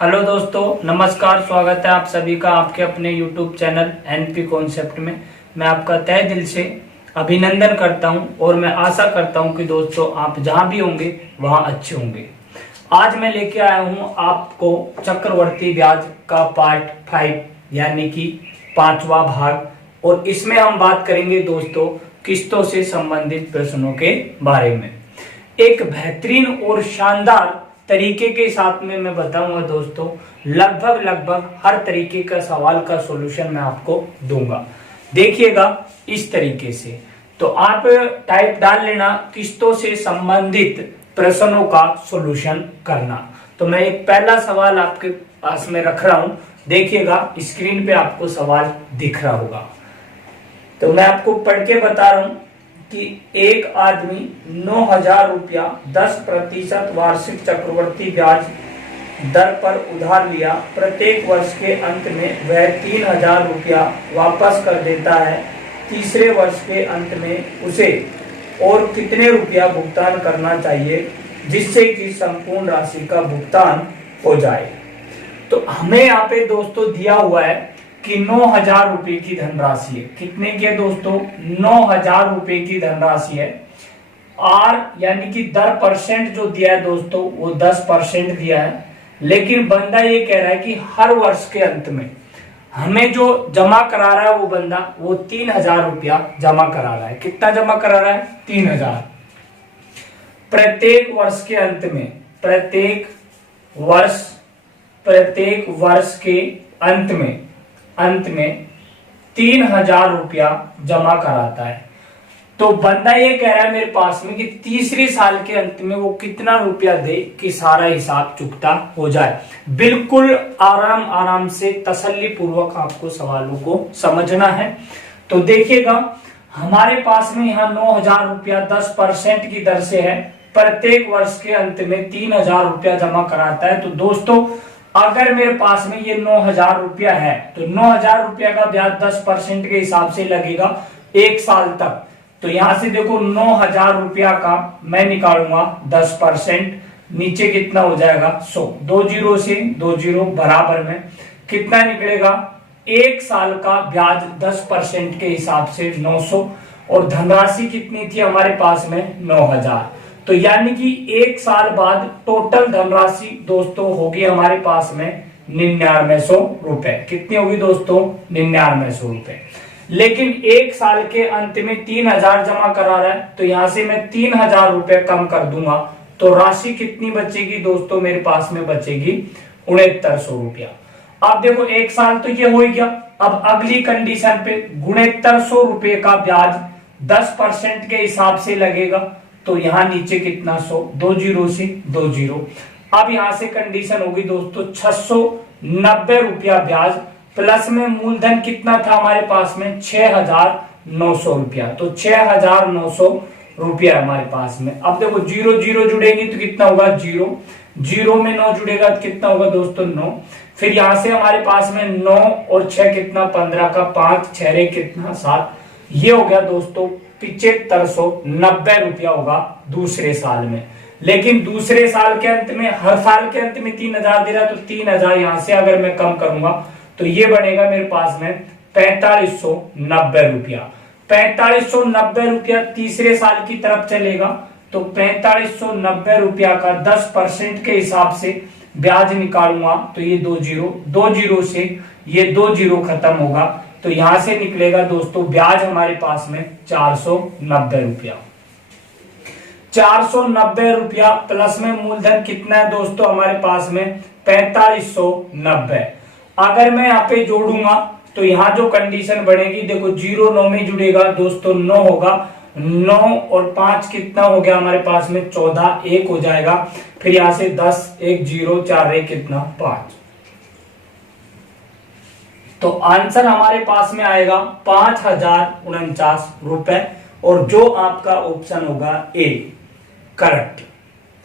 Hello दोस्तों, नमस्कार। स्वागत है आप सभी का आपके अपने YouTube चैनल एनपी कॉन्सेप्ट में। मैं आपका तहे दिल से अभिनंदन करता हूं और मैं आशा करता हूं कि दोस्तों आप जहां भी होंगे वहां अच्छे होंगे। आज मैं लेके आया हूं आपको चक्रवर्ती ब्याज का पार्ट 5 यानी कि 5वां भाग, और इसमें हम बात करेंगे दोस्तों किस्तों से संबंधित प्रश्नों के बारे में। एक बेहतरीन और शानदार तरीके के साथ में मैं बताऊंगा दोस्तों, लगभग हर तरीके का सवाल का सॉल्यूशन मैं आपको दूंगा। देखिएगा इस तरीके से, तो आप टाइप डाल लेना किस्तों से संबंधित प्रश्नों का सॉल्यूशन करना। तो मैं एक पहला सवाल आपके पास में रख रहा हूं, देखिएगा स्क्रीन पे आपको सवाल दिख रहा होगा। तो मैं आपको पढ़ के बता रहा हूं कि एक आदमी 9,000 रुपया 10% वार्षिक चक्रवर्ती ब्याज दर पर उधार लिया। प्रत्येक वर्ष के अंत में वह 3,000 रुपया वापस कर देता है। तीसरे वर्ष के अंत में उसे और कितने रुपया भुगतान करना चाहिए जिससे कि संपूर्ण राशि का भुगतान हो जाए। तो हमें यहाँ पे दोस्तों दिया हुआ है कि 9,000 रुपए की धनराशि है। कितने की है दोस्तों? 9,000 रुपए की धनराशि है। आर यानी कि दर परसेंट जो दिया है दोस्तों वो 10% दिया है, लेकिन बंदा ये कह रहा है कि हर वर्ष के अंत में हमें जो जमा करा रहा है वो बंदा वो 3,000 रुपया जमा करा रहा है। कितना जमा करा रहा है? 3,000। प्रत्येक वर्ष के अंत में, प्रत्येक वर्ष के अंत में 3,000 रुपया जमा कराता है। तो बंदा ये कह रहा है मेरे पास में कि तीसरे साल के अंत में वो कितना रुपया दे कि सारा हिसाब चुकता हो जाए। बिल्कुल आराम से तसल्ली पूर्वक आपको सवालों को समझना है। तो देखिएगा हमारे पास में यहाँ 9,000 रुपया 10% की दर से है। प्रत्येक वर्ष के अंत में 3,000 रुपया जमा कराता है। तो दोस्तों अगर मेरे पास में ये 9,000 रुपया है तो 9,000 रुपया का ब्याज 10% के हिसाब से लगेगा 1 साल तक। तो यहां से देखो 9,000 रुपया का मैं निकालूंगा 10%, नीचे कितना हो जाएगा 100। 2 जीरो से 2 जीरो बराबर में कितना निकलेगा? 1 साल का ब्याज 10% के हिसाब से 900, और धनराशि कितनी थी हमारे पास में? 9,000। तो यानी कि 1 साल बाद टोटल धनराशि दोस्तों होगी हमारे पास में 9900 रुपए। कितनी होगी दोस्तों? 9900 रुपए। लेकिन 1 साल के अंत में 3,000 जमा करा रहा है, तो यहां से मैं 3,000 रुपए कम कर दूंगा। तो राशि कितनी बचेगी दोस्तों? मेरे पास में बचेगी 6900 रुपया। अब देखो 1 साल तो ये हो गया। अब अगली कंडीशन पे 6900 रुपए का ब्याज 10% के हिसाब से लगेगा। तो यहां नीचे कितना 100, 2 जीरो से 2 जीरो। अब यहां से कंडीशन होगी दोस्तों 690 रुपया ब्याज, प्लस में मूलधन कितना था हमारे पास में? 6,900 रुपया। तो 6,900 रुपया हमारे पास में। अब देखो जीरो जीरो जुड़ेंगे तो कितना होगा? जीरो। जीरो में 9 जुड़ेगा तो कितना होगा दोस्तों? 9। फिर यहां से हमारे पास में 9 और 6 कितना? 15 का 5, 6 कितना? 7। ये हो गया दोस्तों 7590 रुपया होगा दूसरे साल में। लेकिन दूसरे साल के अंत में, हर साल के अंत में 3,000 दे रहा, तो 3,000 यहां से अगर मैं कम करूंगा तो ये बनेगा मेरे पास में 4590 रुपया। 4590 रुपया तीसरे साल की तरफ चलेगा। तो 4590 रुपया का 10% के हिसाब से ब्याज निकालूंगा तो ये 2 जीरो से ये 2 जीरो खत्म होगा। तो यहां से निकलेगा दोस्तों ब्याज हमारे पास में 490 रुपया। 490 रुपया प्लस में मूलधन कितना है दोस्तों हमारे पास में? 4590। अगर मैं यहाँ पे जोड़ूंगा तो यहाँ जो कंडीशन बनेगी देखो 0 9 में जुड़ेगा दोस्तों 9 होगा। 9 और 5 कितना हो गया हमारे पास में? 14। 1 हो जाएगा। फिर यहां से 10, 1 0 4 1 कितना? 5। तो आंसर हमारे पास में आएगा 5,049 रुपए, और जो आपका ऑप्शन होगा ए करेक्ट।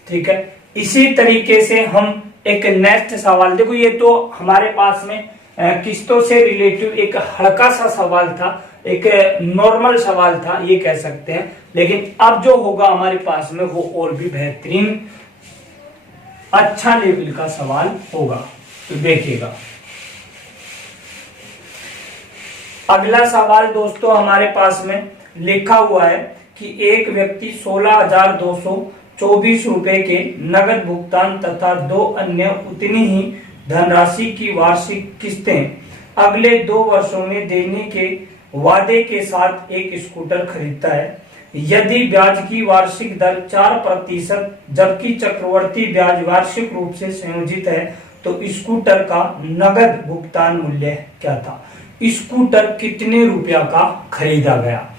ठीक है, इसी तरीके से हम एक नेक्स्ट सवाल, देखो ये तो हमारे पास में किस्तों से रिलेटिव एक हल्का सा सवाल था, एक नॉर्मल सवाल था ये कह सकते हैं। लेकिन अब जो होगा हमारे पास में वो और भी बेहतरीन अच्छा लेवल का सवाल होगा। तो देखिएगा अगला सवाल दोस्तों हमारे पास में लिखा हुआ है कि एक व्यक्ति 16,224 रुपए के नगद भुगतान तथा 2 अन्य उतनी ही धनराशि की वार्षिक किस्तें अगले 2 वर्षों में देने के वादे के साथ एक स्कूटर खरीदता है। यदि ब्याज की वार्षिक दर 4% जबकि चक्रवर्ती ब्याज वार्षिक रूप से संयोजित है तो स्कूटर का नगद भुगतान मूल्य क्या था? स्कूटर कितने रुपया का खरीदा गया?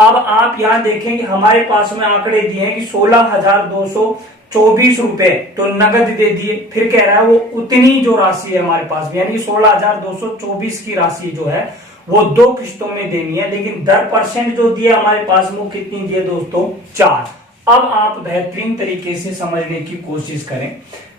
अब आप यहाँ देखें कि हमारे पास में आंकड़े दिए हैं कि 16,224 रुपए तो नगद दे दिए, फिर कह रहा है वो उतनी जो राशि है हमारे पास में यानी 16,224 की राशि जो है वो 2 किस्तों में देनी है, लेकिन दर परसेंट जो दिया हमारे पास में वो कितनी दिए दोस्तों? 4। अब आप बेहतरीन तरीके से समझने की कोशिश करें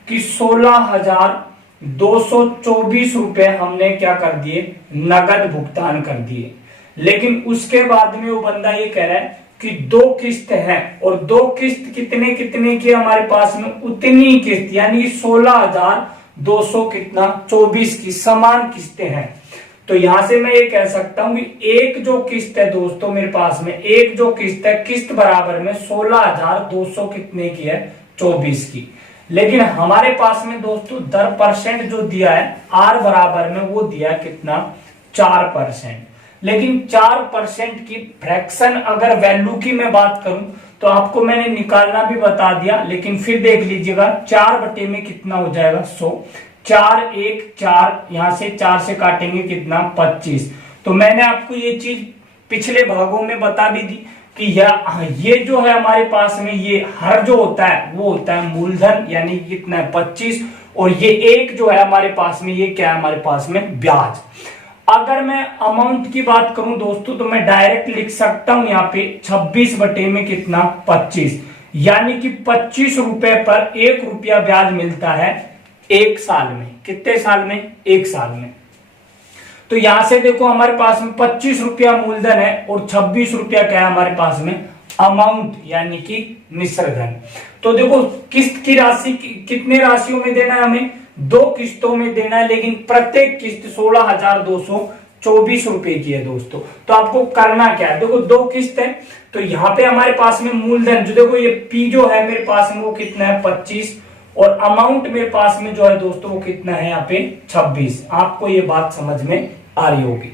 कि 16,224 रुपए हमने क्या कर दिए? नगद भुगतान कर दिए, लेकिन उसके बाद में वो बंदा ये कह रहा है कि 2 किस्त है और 2 किस्त कितने कितने की हमारे पास में? उतनी किस्त यानी 16,200 कितना 24 की समान किस्तें हैं। तो यहां से मैं ये कह सकता हूं कि एक जो किस्त है दोस्तों मेरे पास में, एक जो किस्त है किस्त बराबर में 16,200 कितने की है? 24 की। लेकिन हमारे पास में दोस्तों दर परसेंट जो दिया है आर बराबर में वो दिया है कितना? 4%। लेकिन 4% की फ्रैक्शन अगर वैल्यू की मैं बात करूं तो आपको मैंने निकालना भी बता दिया, लेकिन फिर देख लीजिएगा 4 बटे में कितना हो जाएगा? 100। 4 1 4 यहां से 4 से काटेंगे कितना? 25। तो मैंने आपको ये चीज पिछले भागों में बता भी दी कि ये जो है हमारे पास में ये हर जो होता है वो होता है मूलधन यानी कितना है? 25। और ये एक जो है हमारे पास में ये क्या है हमारे पास में? ब्याज। अगर मैं अमाउंट की बात करूं दोस्तों तो मैं डायरेक्ट लिख सकता हूं यहाँ पे 26 बटे में कितना? 25, यानी कि 25 रुपए पर 1 रुपया ब्याज मिलता है 1 साल में। कितने साल में? 1 साल में। तो यहां से देखो हमारे पास में 25 रुपया मूलधन है और 26 रुपया क्या है हमारे पास में? अमाउंट यानी कि मिश्रधन। तो देखो किस्त की राशि कितने राशियों में देना है हमें? 2 किस्तों में देना है, लेकिन प्रत्येक किस्त 16,224 रुपए की है दोस्तों। तो आपको करना क्या है? देखो 2 किस्त है तो यहाँ पे हमारे पास में मूलधन जो देखो ये पी जो है मेरे पास में वो कितना है? 25 और अमाउंट मेरे पास में जो है दोस्तों वो कितना है यहाँ पे? 26। आपको ये बात समझ में आ रही होगी।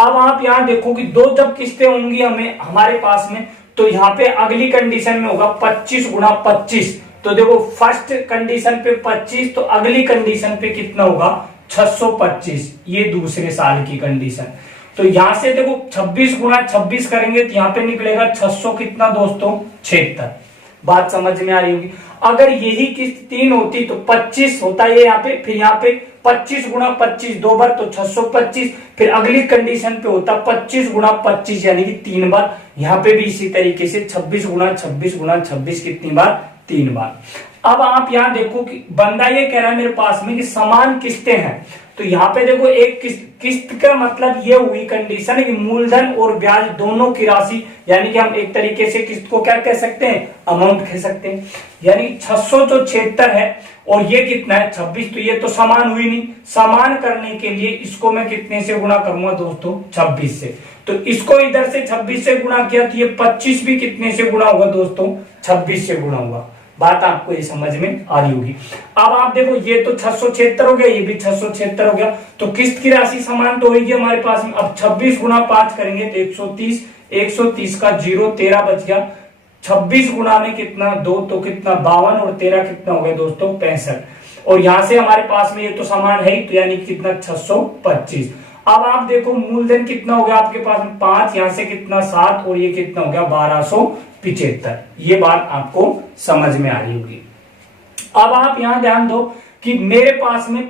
अब आप यहाँ देखो कि 2 जब किस्तें होंगी हमारे पास में तो यहाँ पे अगली कंडीशन में होगा 25 गुणा 25। तो देखो फर्स्ट कंडीशन पे 25 तो अगली कंडीशन पे कितना होगा? 625। ये दूसरे साल की कंडीशन। तो यहां से देखो 26 गुणा 26 करेंगे तो यहाँ पे निकलेगा 600 कितना दोस्तों? 76। बात समझ में आ रही होगी। अगर यही किस्त 3 होती तो 25 होता है यहाँ पे, फिर यहाँ पे 25 गुणा 25 2 बार तो 625, फिर अगली कंडीशन पे होता 25 गुणा 25 यानी कि 3 बार। यहाँ पे भी इसी तरीके से 26 गुणा 26 गुणा 26 कितनी बार? 3 बार। अब आप यहाँ देखो कि बंदा ये कह रहा है मेरे पास में कि समान किस्तें हैं। तो यहाँ पे देखो एक किस्त का मतलब ये हुई कंडीशन है कि मूलधन और ब्याज दोनों की राशि, यानी कि हम एक तरीके से किस्त को क्या कह सकते हैं? अमाउंट कह सकते हैं। यानी 676 है और ये कितना है? 26। तो ये तो समान हुई नहीं। समान करने के लिए इसको मैं कितने से गुणा करूंगा दोस्तों? 26 से। तो इसको इधर से 26 से गुणा किया तो ये 25 भी कितने से गुणा होगा दोस्तों? 26 से गुणा होगा। बात आपको ये समझ में आ रही होगी। अब आप देखो ये तो 676 हो गया, ये भी 676 हो गया, तो किस्त की राशि समान तो होगी हमारे पास में। अब 26 गुणा 5 करेंगे तो 130, 130 का 0 13 बच गया। 26 गुणा में कितना? 2 तो कितना? 52 और 13 कितना हो गया दोस्तों? 65। और यहां से हमारे पास में ये तो समान है तो यानी कितना? 625। अब आप देखो मूलधन कितना हो गया आपके पास में? 5, यहां से कितना? 7 और ये कितना हो गया? 1275। ये बात आपको समझ में आ रही होगी। अब आप यहां ध्यान दो कि मेरे पास में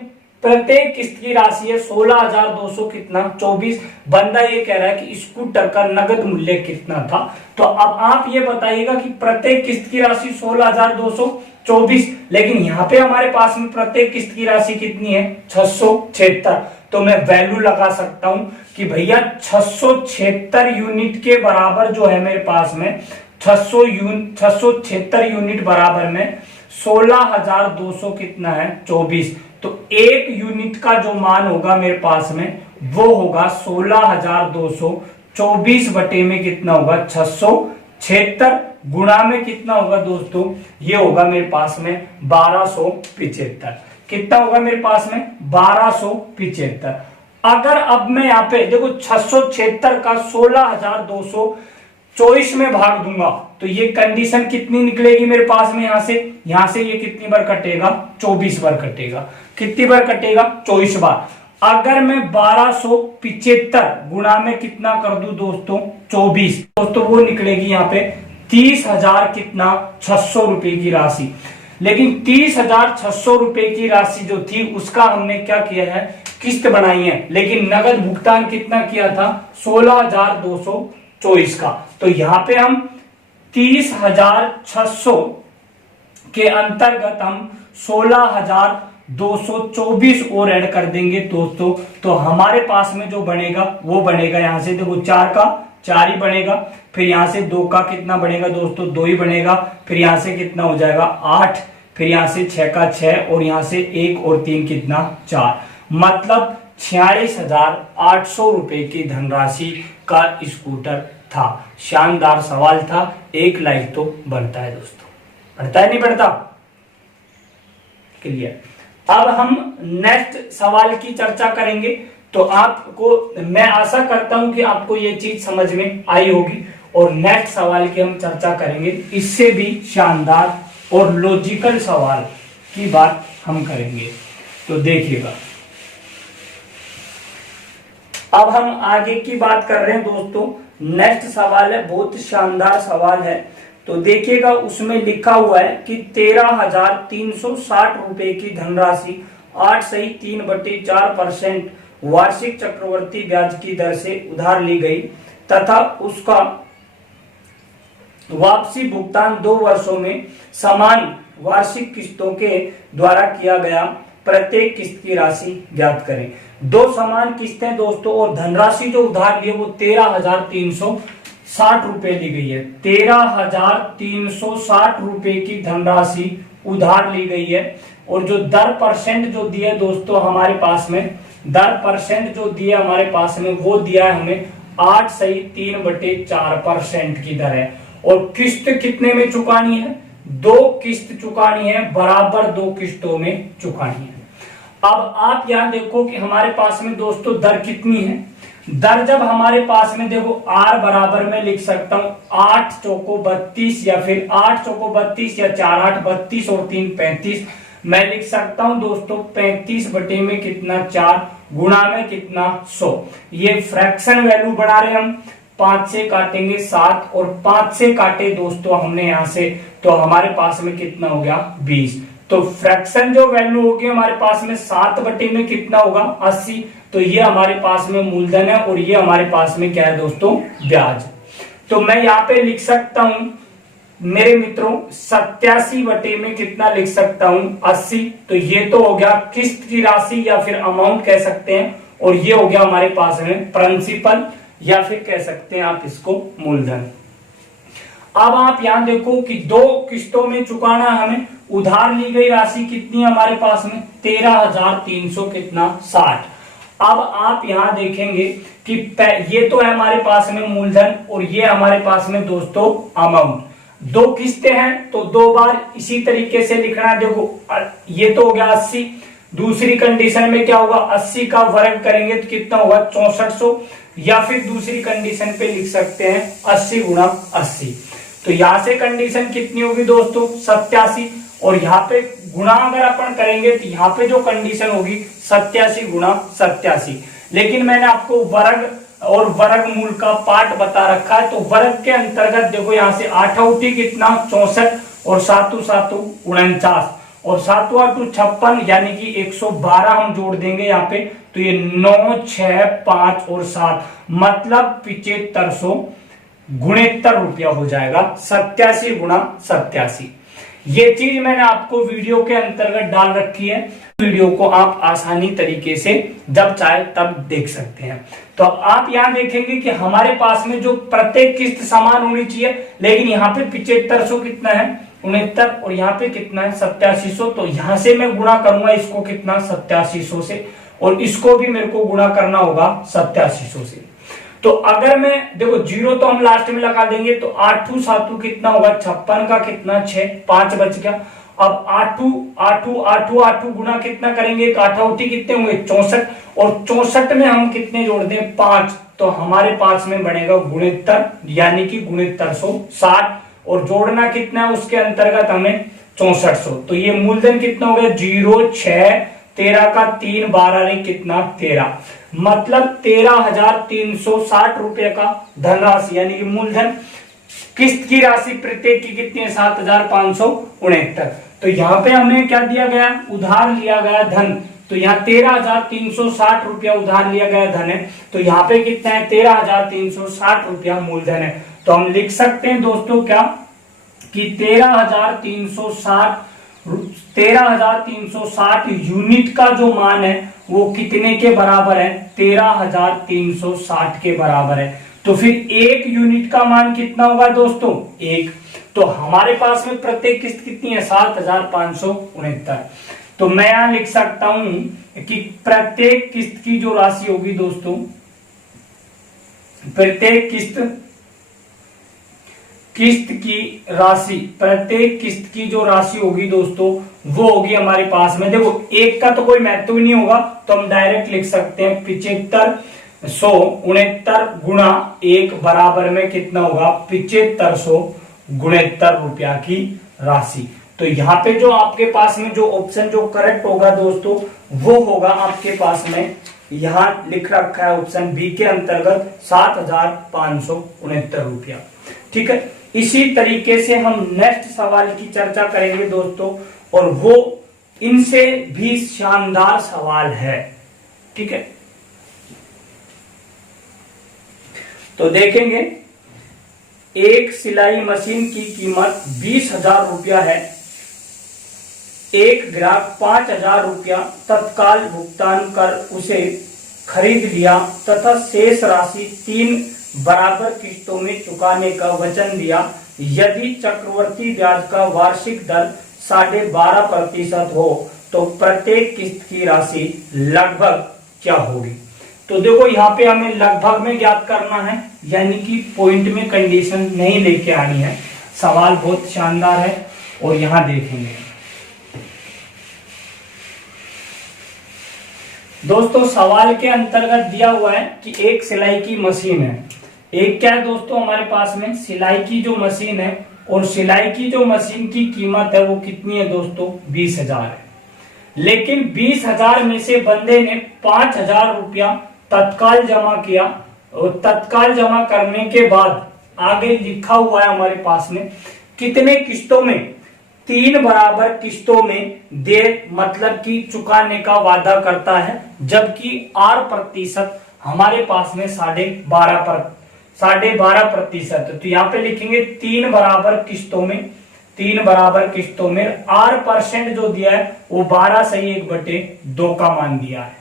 प्रत्येक किस्त की राशि है 16,200 कितना? 24। बंदा ये कह रहा है कि स्कूटर का नगद मूल्य कितना था। तो अब आप ये बताइएगा कि प्रत्येक किस्त की राशि 16,224, लेकिन यहाँ पे हमारे पास में प्रत्येक किस्त की राशि कितनी है? 676। तो मैं वैल्यू लगा सकता हूं कि भैया 676 यूनिट के बराबर जो है मेरे पास में 676 यूनिट बराबर में 16,200 कितना है 24। तो एक यूनिट का जो मान होगा मेरे पास में वो होगा 16,224 बटे में कितना होगा 676, गुणा में कितना होगा दोस्तों, ये होगा मेरे पास में 1275। कितना होगा मेरे पास में 1275। अगर अब मैं यहाँ पे देखो 676 का 16,224 में भाग दूंगा तो ये कंडीशन कितनी निकलेगी मेरे पास में, यहां से ये कितनी बार कटेगा 24 बार कटेगा। कितनी बार कटेगा 24 बार। अगर मैं 1275 गुणा में कितना कर दूं दोस्तों 24, दोस्तों वो निकलेगी यहाँ पे 30,000 कितना 600 रुपए की राशि। लेकिन 30,600 रुपए की राशि जो थी उसका हमने क्या किया है, किस्त बनाई है, लेकिन नगद भुगतान कितना किया था 16,224 का। तो यहां पे हम 30,600 के अंतर्गत हम 16,224 और ऐड कर देंगे दोस्तों। तो हमारे पास में जो बनेगा वो बनेगा, यहां से देखो 4 का 4 ही बनेगा, फिर यहां से 2 का कितना बनेगा दोस्तों 2 ही बनेगा, फिर यहां से कितना हो जाएगा 8, फिर यहां से 6 का 6 और यहां से 1 और 3 कितना 4, मतलब 46,800 रुपए की धनराशि का स्कूटर था। शानदार सवाल था, 1 लाइक तो बनता है दोस्तों, बनता है नहीं बनता। क्लियर। अब हम नेक्स्ट सवाल की चर्चा करेंगे। तो आपको मैं आशा करता हूं कि आपको ये चीज समझ में आई होगी, और नेक्स्ट सवाल की हम चर्चा करेंगे, इससे भी शानदार और लॉजिकल सवाल की बात हम करेंगे। तो देखिएगा, अब हम आगे की बात कर रहे हैं दोस्तों। नेक्स्ट सवाल है, बहुत शानदार सवाल है। तो देखिएगा, उसमें लिखा हुआ है कि 13,360 रुपए की धनराशि 8 सही 3/4% वार्षिक चक्रवर्ती ब्याज की दर से उधार ली गई तथा उसका वापसी भुगतान 2 वर्षों में समान वार्षिक किस्तों के द्वारा किया गया। प्रत्येक किस्त की राशि ज्ञात करें। 2 समान किस्तें दोस्तों, और धनराशि जो उधार ली है वो 13,360 रुपए ली गई है। 13,360 रुपए की धनराशि उधार ली गई है, और जो दर परसेंट जो दिया दोस्तों हमारे पास में, दर परसेंट जो दिया हमारे पास में वो दिया है हमें 8 सही 3/4% की दर है। और किस्त कितने में चुकानी है, 2 किस्त चुकानी है, बराबर 2 किस्तों में चुकानी है। अब आप यहां देखो कि हमारे पास में दोस्तों दर कितनी है। दर जब हमारे पास में देखो आर बराबर में लिख सकता हूं 8 चौको 32, या फिर 8 चौको 32 या 4 8 32 और 3 35। मैं लिख सकता हूं दोस्तों 35 बटे में कितना 4 गुणा में कितना 100। ये फ्रैक्शन वैल्यू बना रहे हम, 5 से काटेंगे 7 और 5 से काटे दोस्तों हमने यहां से, तो हमारे पास में कितना हो गया 20। तो फ्रैक्शन जो वैल्यू होगी हमारे पास में 7 बटे में कितना होगा 80। तो ये हमारे पास में मूलधन है, और ये हमारे पास में क्या है दोस्तों ब्याज। तो मैं यहाँ पे लिख सकता हूं मेरे मित्रों 87 बटे में कितना लिख सकता हूं 80। तो ये तो हो गया किस्त की राशि या फिर अमाउंट कह सकते हैं, और ये हो गया हमारे पास में प्रिंसिपल या फिर कह सकते हैं आप इसको मूलधन। अब आप यहां देखो कि 2 किस्तों में चुकाना हमें। उधार ली गई राशि कितनी है हमारे पास में 13,300 कितना 60। अब आप यहां देखेंगे कि ये तो है हमारे पास में मूलधन, और ये हमारे पास में दोस्तों अमाउंट। 2 किस्तें हैं तो 2 बार इसी तरीके से लिखना है। देखो ये तो हो गया 80। दूसरी कंडीशन में क्या होगा 80 का वर्ग करेंगे तो कितना होगा 6400, या फिर दूसरी कंडीशन पे लिख सकते हैं 80 गुणा 80। तो यहां से कंडीशन कितनी होगी दोस्तों 87, और यहाँ पे गुणा अगर अपन करेंगे तो यहाँ पे जो कंडीशन होगी 87 गुणा 87। लेकिन मैंने आपको वर्ग और वर्गमूल का पार्ट बता रखा है। तो वर्ग के अंतर्गत देखो यहाँ से 8 उठी कितना 64, और 7 7 49, और 7 8 56, यानी कि 112 हम जोड़ देंगे यहाँ पे। तो ये 9 6 5 और 7, मतलब 7569 रुपया हो जाएगा। 87 गुणा 87। ये चीज मैंने आपको वीडियो के अंतर्गत डाल रखी है। वीडियो को आप आसानी तरीके से जब चाहे तब देख सकते हैं। तो आप यहां देखेंगे कि हमारे पास में जो प्रत्येक किस्त समान होनी चाहिए, लेकिन यहाँ पे 7500 कितना है 69 और यहाँ पे कितना है 8700। तो यहाँ से मैं गुणा करूंगा इसको कितना 8700 से, और इसको भी मेरे को गुणा करना होगा 8700 से। तो अगर मैं देखो जीरो तो हम लास्ट में लगा देंगे, तो 8 7 कितना होगा 56 का कितना 6 5 बच गया। अब 8 गुणा कितना करेंगे तो 8 कितने होंगे 64, और 64 में हम कितने जोड़ दें 5, तो हमारे पास में बनेगा 69, यानी कि 6960, और जोड़ना कितना है उसके अंतर्गत हमें 6400। तो ये मूलधन कितना हो गया 0 6 13 का 3 12 रे कितना 13, मतलब 13,360 रुपए का धनराशि, यानी कि मूलधन। किस्त की राशि प्रत्येक की कितनी है 7,569। तो यहाँ पे हमें क्या दिया गया उधार लिया गया धन, तो यहाँ 13,360 रुपया उधार लिया गया धन है, तो यहाँ पे कितना है 13,360 रुपया मूलधन है। तो हम लिख सकते हैं दोस्तों क्या कि 13,360 यूनिट का जो मान है वो कितने के बराबर है 13,360 के बराबर है। तो फिर एक यूनिट का मान कितना होगा दोस्तों 1। तो हमारे पास में प्रत्येक किस्त कितनी है 7,569। तो मैं यहां लिख सकता हूं कि प्रत्येक किस्त की जो राशि होगी दोस्तों, प्रत्येक किस्त की जो राशि होगी दोस्तों वो होगी हमारे पास में, देखो एक का तो कोई महत्व नहीं होगा, तो हम डायरेक्ट लिख सकते हैं 7569 गुणा 1 बराबर में कितना होगा 7569 रुपया की राशि। तो यहाँ पे जो आपके पास में जो ऑप्शन जो करेक्ट होगा दोस्तों वो होगा आपके पास में, यहाँ लिख रखा है ऑप्शन बी के अंतर्गत 7,569 रुपया। ठीक है, इसी तरीके से हम नेक्स्ट सवाल की चर्चा करेंगे दोस्तों, और वो इनसे भी शानदार सवाल है। ठीक है, तो देखेंगे एक सिलाई मशीन की कीमत 20,000 रुपया है, एक ग्राहक 5,000 रुपया तत्काल भुगतान कर उसे खरीद लिया तथा शेष राशि 3 बराबर किस्तों में चुकाने का वचन दिया। यदि चक्रवर्ती ब्याज का वार्षिक दर 12.5% हो तो प्रत्येक किस्त की राशि लगभग क्या होगी। तो देखो यहाँ पे हमें लगभग में ज्ञात करना है, यानी कि पॉइंट में कंडीशन नहीं लेके आनी है। सवाल बहुत शानदार है और यहाँ देखेंगे दोस्तों, सवाल के अंतर्गत दिया हुआ है कि एक सिलाई की मशीन है, एक क्या है दोस्तों हमारे पास में सिलाई की जो मशीन है, और सिलाई की जो मशीन की कीमत है वो कितनी है दोस्तों 20,000 है। लेकिन 20,000 में से बंदे ने 5,000 रुपया तत्काल जमा किया, और तत्काल जमा करने के बाद आगे लिखा हुआ है हमारे पास में कितने किस्तों में 3 बराबर किस्तों में दे, मतलब कि चुकाने का वादा करता है, जबकि R% हमारे पास में 12.5%। तो यहाँ पे लिखेंगे 3 बराबर किस्तों में R% जो दिया है वो 12/1/2 का मान दिया है,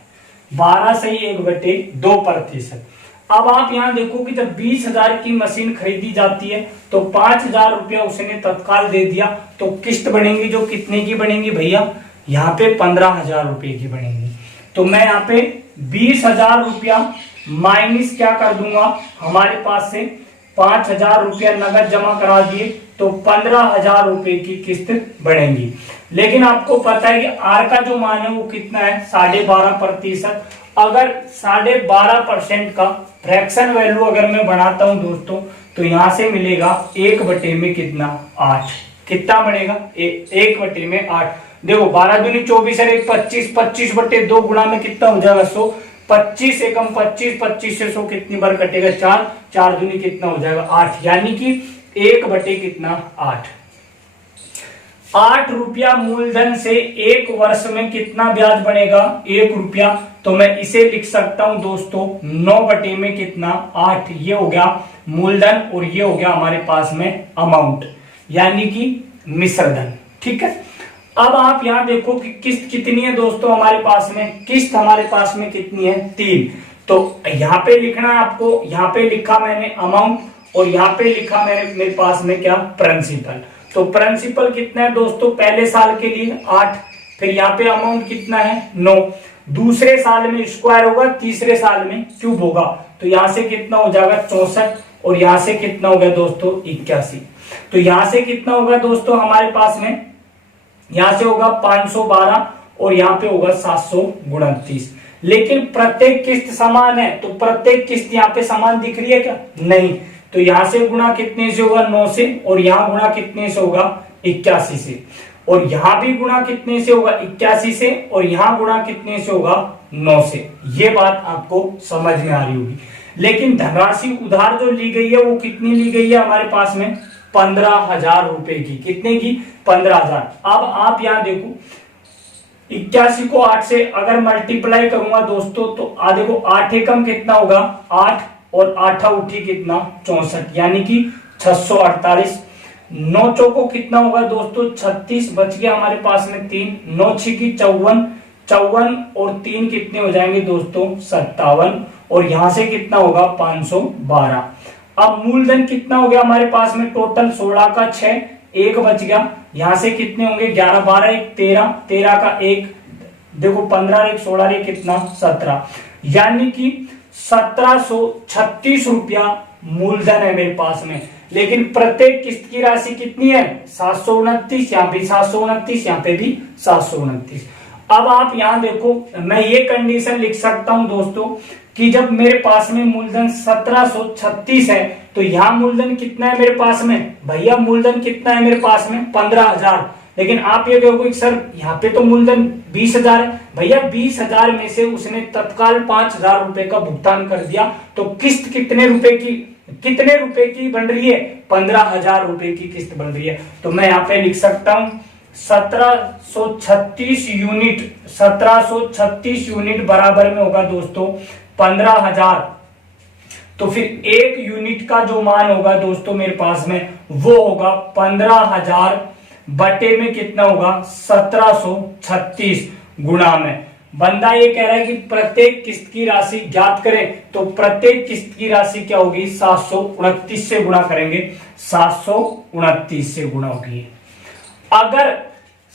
12/1/2%। अब आप यहाँ देखो कि जब 20,000 की मशीन खरीदी जाती है तो 5,000 रुपया उसने तत्काल दे दिया, तो किस्त बनेंगी जो कितने की बनेंगी भैया, यहाँ पे 15,000 रुपए की बनेंगी। तो मैं यहाँ पे 20,000 रुपया माइनस क्या कर दूंगा, हमारे पास से 5,000 रुपया नगद जमा करा दिए तो 15,000 रुपए की किस्त बढ़ेंगी। लेकिन आपको पता है कि आर का जो मान है वो कितना है 12.5%। अगर 12.5% का फ्रैक्शन वैल्यू अगर मैं बनाता हूं दोस्तों, तो यहां से मिलेगा 1/8 कितना बनेगा 1/8। देखो 12 दूनी 24 है, 25, 25/2 गुणा में कितना हो जाएगा 100, 25 एकम 25, 25 से 100 कितनी बार कटेगा 4, 4 दूनी कितना हो जाएगा 8, यानी कि 8 रुपया मूलधन से 1 वर्ष में कितना ब्याज बनेगा 1 रुपया। तो मैं इसे लिख सकता हूं दोस्तों 9/8, ये हो गया मूलधन और ये हो गया हमारे पास में अमाउंट, यानी कि मिश्रधन। ठीक है, अब आप यहां देखो कि किस्त कितनी है दोस्तों हमारे पास में, किस्त हमारे पास में कितनी है 3। तो यहाँ पे लिखना है आपको, यहाँ पे लिखा मैंने अमाउंट और यहाँ पे लिखा मेरे पास में क्या प्रिंसिपल। तो प्रिंसिपल कितना है दोस्तों पहले साल के लिए 8, फिर यहाँ पे अमाउंट कितना है 9, दूसरे साल में स्क्वायर होगा, तीसरे साल में क्यूब होगा, तो यहां से कितना हो जाएगा 64 और यहां से कितना हो गया दोस्तों 81। तो यहां से कितना होगा दोस्तों हमारे पास में, यहां से होगा 512 और यहाँ पे होगा 729। लेकिन प्रत्येक किस्त समान है, तो प्रत्येक किस्त यहाँ पे समान दिख रही है क्या, नहीं, तो यहां से गुणा कितने से होगा 9 से, और यहां गुणा कितने से होगा 81 से, और यहां भी गुणा कितने से होगा 81 से, और यहां गुणा कितने से होगा 9 से। ये बात आपको समझ में आ रही होगी। लेकिन धनराशि उधार जो ली गई है वो कितनी ली गई है हमारे पास में 15,000 रुपए की, कितने की 15,000। अब आप यहां देखो 81 को 8 से अगर मल्टीप्लाई करूंगा दोस्तों, तो देखो 8 एकम कितना होगा 8 और 8 उठी कितना 64, यानी कि 648। 9 चौको कितना होगा दोस्तों 36, बच गया हमारे पास में 3, 9 छिकी 54, 54 और 3 कितने हो जाएंगे दोस्तों 57, और यहां से कितना होगा 512। अब मूलधन कितना हो गया हमारे पास में टोटल 16 का 6, 1 बच गया, यहां से कितने होंगे 11, 12 1 13, 13 का 1 देखो 15 1 16 1 कितना 17, यानी कि 1736 रुपया मूलधन है मेरे पास में। लेकिन प्रत्येक किस्त की राशि कितनी है 729, यहाँ पे 729, यहाँ पे भी 729। अब आप यहां देखो, मैं ये कंडीशन लिख सकता हूं दोस्तों कि जब मेरे पास में मूलधन 1736 है, तो यहाँ मूलधन कितना है मेरे पास में, भैया मूलधन कितना है मेरे पास में 15,000। लेकिन आप ये देखो सर यहाँ पे तो मूलधन 20,000 है, भैया 20,000 में से उसने तत्काल 5,000 रुपए का भुगतान कर दिया, तो किस्त कितने रुपए की बन रही है 15,000 रुपए की किस्त बन रही है। तो मैं यहाँ पे लिख सकता हूं 1736 यूनिट बराबर में होगा दोस्तों 15,000। तो फिर एक यूनिट का जो मान होगा दोस्तों मेरे पास में वो होगा 15,000 बटे में कितना होगा 1736 गुणा में। बंदा ये कह रहा है कि प्रत्येक किस्त की राशि ज्ञात करें, तो प्रत्येक किस्त की राशि क्या होगी 729 से गुणा करेंगे, 729 से गुणा होगी। अगर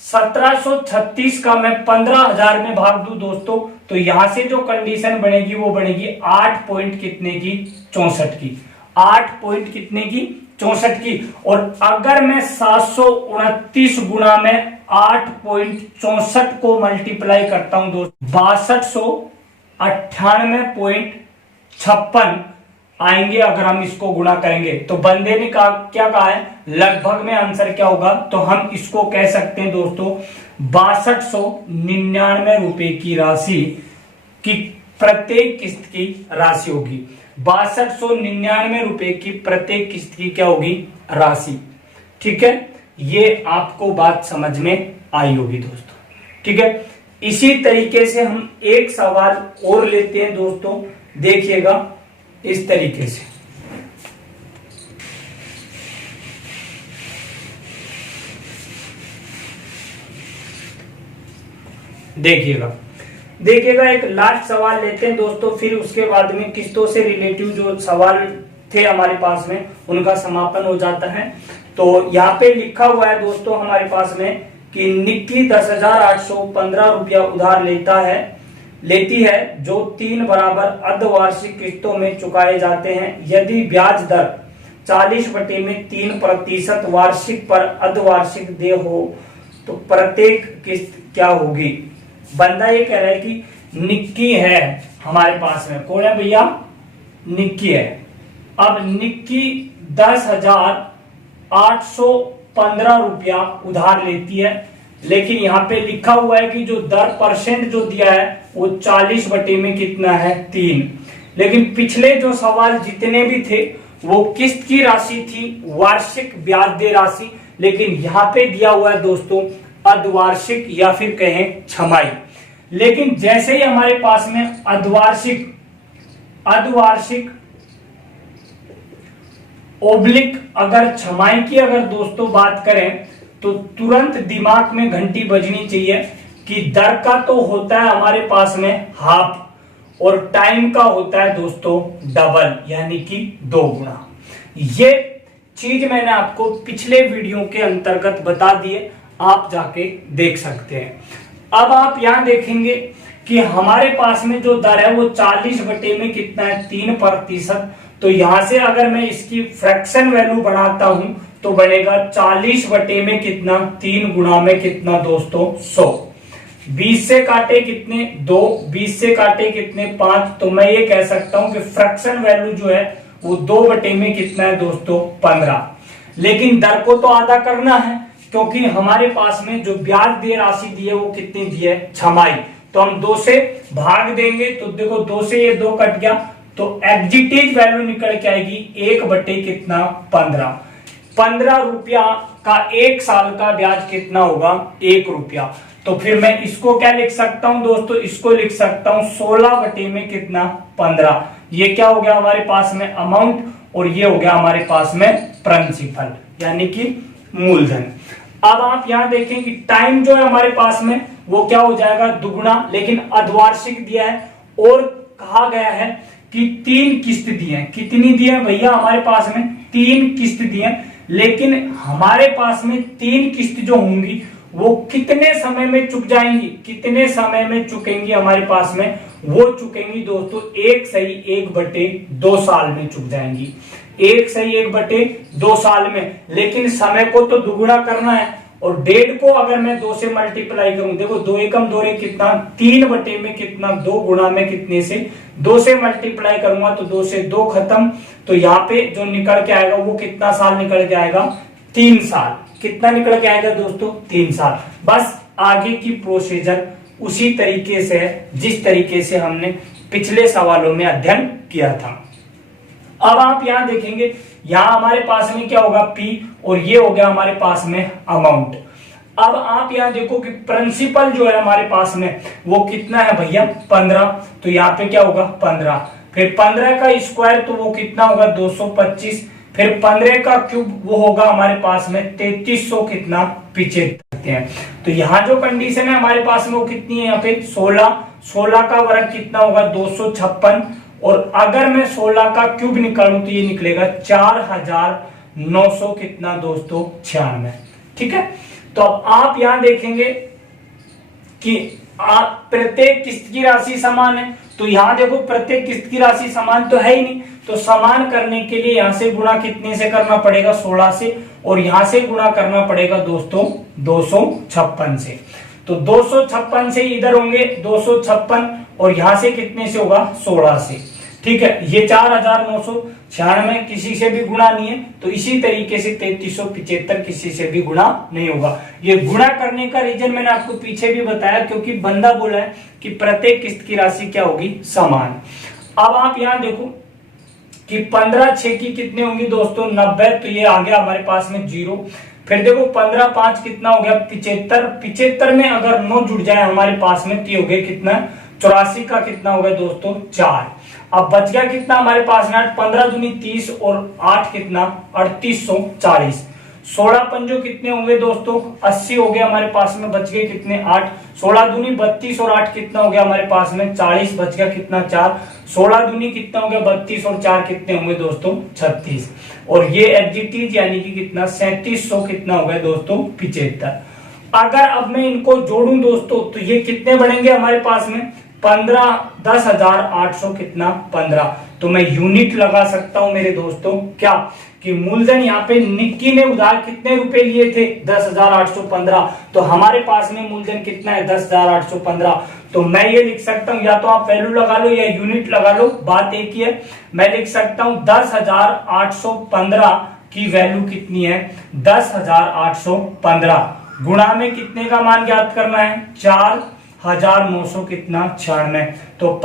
1736 का मैं 15,000 में भाग दूं दोस्तों, तो यहां से जो कंडीशन बनेगी वो बनेगी 8 पॉइंट कितने की 64 की, 8 पॉइंट कितने की 64 की। और अगर मैं 729 गुणा में 8.64 को मल्टीप्लाई करता हूं दोस्तों 6298.56 आएंगे। अगर हम इसको गुणा करेंगे तो बंदे ने कहा क्या कहा है, लगभग में आंसर क्या होगा, तो हम इसको कह सकते हैं दोस्तों 6299 रुपए की राशि की प्रत्येक किस्त की राशि होगी। 6299 रुपए की प्रत्येक किस्त की क्या होगी राशि। ठीक है, ये आपको बात समझ में आई होगी दोस्तों। ठीक है, इसी तरीके से हम एक सवाल और लेते हैं दोस्तों, देखिएगा इस तरीके से। देखिएगा एक लास्ट सवाल लेते हैं दोस्तों, फिर उसके बाद में किस्तों से रिलेटिव जो सवाल थे हमारे पास में उनका समापन हो जाता है। तो यहाँ पे लिखा हुआ है दोस्तों हमारे पास में कि निक्की 10,815 रुपया उधार लेती है जो 3 बराबर अर्धवार्षिक किस्तों में चुकाए जाते हैं। यदि ब्याज दर 40/3% वार्षिक पर अर्धवार्षिक देय हो तो प्रत्येक किस्त क्या होगी। बंदा ये कह रहा है कि निक्की है हमारे पास में, कौन है भैया, निक्की है। अब निक्की 10,815 रुपया उधार लेती है, लेकिन यहाँ पे लिखा हुआ है कि जो दर परसेंट जो दिया है वो 40 में कितना है 3। लेकिन पिछले जो सवाल जितने भी थे वो किस्त की राशि थी, वार्षिक ब्याज दे राशि, लेकिन यहाँ पे दिया हुआ है दोस्तों अर्धवार्षिक या फिर कहें छमाही। लेकिन जैसे ही हमारे पास में अर्धवार्षिक ओब्लिक अगर छमाही की अगर दोस्तों बात करें तो तुरंत दिमाग में घंटी बजनी चाहिए कि दर का तो होता है हमारे पास में हाफ और टाइम का होता है दोस्तों डबल, यानी कि 2 गुना। ये चीज मैंने आपको पिछले वीडियो के अंतर्गत बता दिए, आप जाके देख सकते हैं। अब आप यहां देखेंगे कि हमारे पास में जो दर है वो 40 बटे में कितना है 3%। तो यहां से अगर मैं इसकी फ्रैक्शन वैल्यू बढ़ाता हूं तो बनेगा 40 बटे में कितना 3 गुणा में कितना दोस्तों 100। 20 से काटे कितने 2, 20 से काटे कितने 5। तो मैं ये कह सकता हूं कि फ्रैक्शन वैल्यू जो है वो 2 बटे में कितना है दोस्तों 15। लेकिन दर को तो आधा करना है, क्योंकि हमारे पास में जो ब्याज दे राशि दी है वो कितनी दी है 6 तो हम 2 से भाग देंगे। तो देखो 2 से ये 2 कट गया, तो एग्जिटेज वैल्यू निकल के आएगी 1 बटे कितना 15। 15 रुपया का 1 साल का ब्याज कितना होगा 1 रुपया। तो फिर मैं इसको क्या लिख सकता हूं दोस्तों, इसको लिख सकता हूं 16 बटे में कितना 15। ये क्या हो गया हमारे पास में अमाउंट, और ये हो गया हमारे पास में प्रिंसिपल यानी कि मूलधन। अब आप यहां देखें कि टाइम जो है हमारे पास में वो क्या हो जाएगा दुगुना, लेकिन अर्धवार्षिक दिया है और कहा गया है कि 3 किस्त दी है। कितनी दी है भैया हमारे पास में 3 किस्त दी है, लेकिन हमारे पास में 3 किस्त जो होंगी वो कितने समय में चुक जाएंगी, कितने समय में चुकेंगी हमारे पास में, वो चुकेंगी दोस्तों 1 सही 1 बटे 2 साल में चुक जाएंगी। 1 सही 1 बटे 2 साल में, लेकिन समय को तो दुगुना करना है। और 1.5 को अगर मैं 2 से मल्टीप्लाई करूं, देखो 2 एकम 2 रे कितना 3 बटे में कितना 2 गुणा में कितने से 2 से मल्टीप्लाई करूंगा तो 2 से 2 खत्म। तो यहाँ पे जो निकल के आएगा वो कितना साल निकल के आएगा 3 साल। कितना निकल के आएगा दोस्तों 3 साल। बस आगे की प्रोसीजर उसी तरीके से है जिस तरीके से हमने पिछले सवालों में अध्ययन किया था। अब आप यहां देखेंगे यहां हमारे पास में क्या होगा P, और ये हो गया हमारे पास में अमाउंट। अब आप यहां देखो कि प्रिंसिपल जो है हमारे पास में वो कितना है भैया 15। तो यहाँ पे क्या होगा 15, फिर 15 का स्क्वायर तो वो कितना होगा 225, फिर 15 का क्यूब वो होगा हमारे पास में 3300 कितना 75 हैं। तो यहाँ जो कंडीशन है हमारे पास में वो कितनी है यहाँ पे 16। 16 का वर्ग कितना होगा 256, और अगर मैं 16 का क्यूब निकालूं तो ये निकलेगा 4900 कितना दोस्तों 96। ठीक है। तो अब आप यहां देखेंगे कि आप प्रत्येक किस्त की राशि समान है। तो यहां देखो प्रत्येक किस्त की राशि समान तो है ही नहीं, तो समान करने के लिए यहां से गुणा कितने से करना पड़ेगा 16 से, और यहां से गुणा करना पड़ेगा दोस्तों 256 से। तो 256 से इधर होंगे 256, और यहां से कितने से होगा 16 से। ठीक है, ये 4996 किसी से भी गुणा नहीं है, तो इसी तरीके से 3375 किसी से भी गुणा नहीं होगा। ये गुणा करने का रीजन मैंने आपको पीछे भी बताया, क्योंकि बंदा बोला है कि प्रत्येक किस्त की राशि क्या होगी समान। अब आप यहां देखो कि 15 6 की कितने होंगी दोस्तों 90, तो ये आ गया हमारे पास में 0। फिर देखो 15 5 कितना हो गया 75। 75 में अगर 9 जुड़ जाए हमारे पास में तो हो गया कितना 84 का कितना हो गया दोस्तों 4। अब बच गया कितना हमारे पास में 15 दूनी 30 और 8 कितना 3840। 16 पंजो कितने होंगे दोस्तों 80 हो गया हमारे पास में, बच गए कितने 8। 16 दूनी 32 और 8 कितना हो गया हमारे पास में 40, बच गया कितना 4। 16 दूनी कितना हो गया 32 और 4 कितने होंगे दोस्तों 36, और ये एग्जिटीज यानी कि कितना 3700 कितना हो गया दोस्तों 75। अगर अब मैं इनको जोड़ूं दोस्तों तो ये कितने बढ़ेंगे हमारे पास में 10,800 कितना 15। तो मैं यूनिट लगा सकता हूं मेरे दोस्तों क्या कि मूलधन यहाँ पे निक्की ने उधार कितने रुपए लिए थे 10,815, तो हमारे पास में मूलधन कितना है 10,815। तो मैं ये लिख सकता हूं, या तो आप वैल्यू लगा लो या यूनिट लगा लो, बात एक ही है। मैं लिख सकता हूं 10,815 की वैल्यू कितनी है 10,815 गुणा में कितने का मान ज्ञात करना है 4,900 कितना 96। तो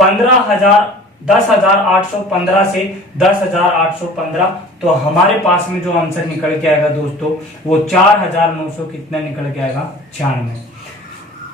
10,815 से 10,815, तो हमारे पास में जो आंसर निकल के आएगा दोस्तों वो 4,900 कितना निकल के आएगा 96।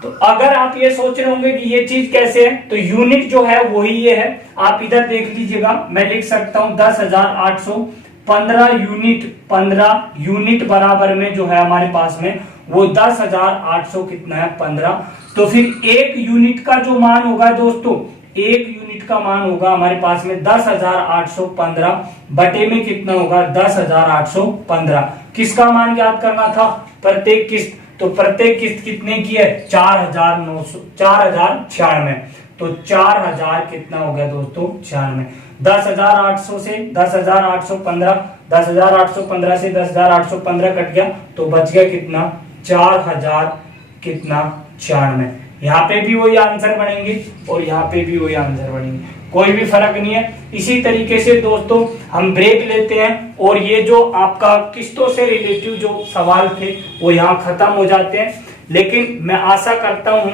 तो अगर आप ये सोच रहे होंगे कि ये चीज कैसे है, तो यूनिट जो है वही ये है। आप इधर देख लीजिएगा, मैं लिख सकता हूं 10,815 यूनिट 15 यूनिट बराबर में जो है हमारे पास में वो 10,800 कितना है 15। तो फिर एक यूनिट का जो मान होगा दोस्तों एक यूनिट का मान होगा हमारे पास में 10,815 बटे में कितना होगा 10,815। किसका मान याद करना था? प्रत्येक किस्त। तो प्रत्येक किस्त कितने की है? 4,096। तो 4,000 कितना हो गया दोस्तों? 96। 10,800 से 10,815, 10,815 से 10,815 कट गया तो बच गया कितना? 4,000 कितना? 96। यहाँ पे भी वही आंसर बनेंगे और यहाँ पे भी वही आंसर बनेंगे, कोई भी फर्क नहीं है। इसी तरीके से दोस्तों हम ब्रेक लेते हैं और ये जो आपका किस्तों से रिलेटिव जो सवाल थे वो यहाँ खत्म हो जाते हैं। लेकिन मैं आशा करता हूं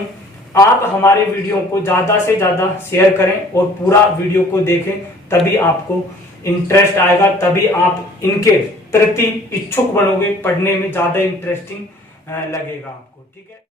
आप हमारे वीडियो को ज्यादा से ज्यादा शेयर करें और पूरा वीडियो को देखें, तभी आपको इंटरेस्ट आएगा, तभी आप इनके प्रति इच्छुक बनोगे, पढ़ने में ज्यादा इंटरेस्टिंग लगेगा आपको। ठीक है।